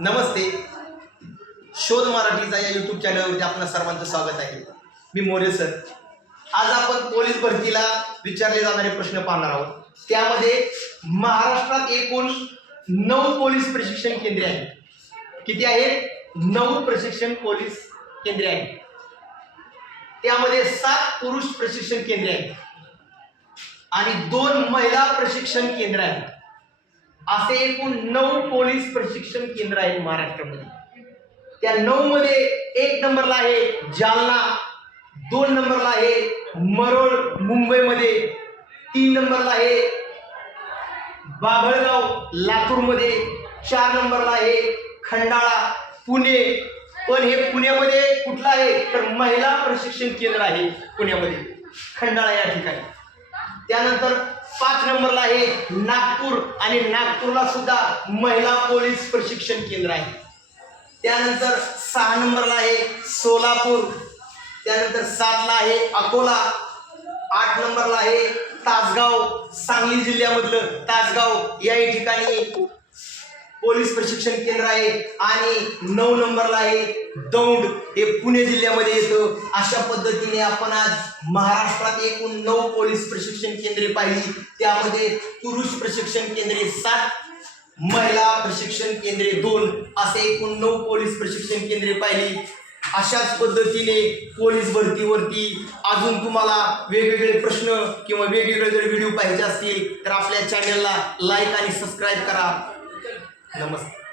नमस्ते. शोध मराठीचा या युट्यूब चॅनलवरती आपलं सर्वांचं स्वागत आहे. मी मोरे सर. आज आपण पोलीस भरतीला विचारले जाणारे प्रश्न पाहणार आहोत. त्यामध्ये महाराष्ट्रात एकूण नऊ पोलीस प्रशिक्षण केंद्रे आहेत. किती आहेत? नऊ प्रशिक्षण पोलीस केंद्रे आहेत. त्यामध्ये सात पुरुष प्रशिक्षण केंद्रे आहेत. आणि दोन महिला प्रशिक्षण केंद्र आहेत. असे एकूण नऊ पोलीस प्रशिक्षण केंद्र आहेत महाराष्ट्रामध्ये. त्या नऊ मध्ये एक नंबरला आहे जालना दोन नंबरला आहे मरोळ मुंबईमध्ये तीन नंबरला आहे बाभळगाव लातूरमध्ये चार नंबरला आहे खंडाळा पुणे. पण हे पुण्यामध्ये कुठलं आहे? तर महिला प्रशिक्षण केंद्र आहे पुण्यामध्ये खंडाळा या ठिकाणी. त्यानंतर पाच नंबरला आहे नागपूर आणि नागपूरला सुद्धा महिला पोलीस प्रशिक्षण केंद्र आहे. त्यानंतर सहा नंबरला आहे सोलापूर. त्यानंतर सातला आहे अकोला. आठ नंबरला आहे तासगाव. सांगली जिल्ह्यामधलं तासगाव या ठिकाणी पोलीस प्रशिक्षण केंद्र आहे आणि नऊ नंबरला आहे दौंड. हे पुणे जिल्ह्यामध्ये येतं. अशा पद्धतीने आपण आज महाराष्ट्रात एकूण नऊ पोलीस प्रशिक्षण केंद्रे पाहिली. त्यामध्ये पुरुष प्रशिक्षण केंद्रे सात महिला प्रशिक्षण केंद्रे दोन असे एकूण नऊ पोलीस प्रशिक्षण केंद्रे पाहिली. अशाच पद्धतीने पोलीस भरतीवरती अजून तुम्हाला वेगवेगळे प्रश्न किंवा वेगवेगळे जर व्हिडिओ पाहिजे असतील तर आपल्या चॅनलला लाईक आणि सबस्क्राईब करा. नमस्ते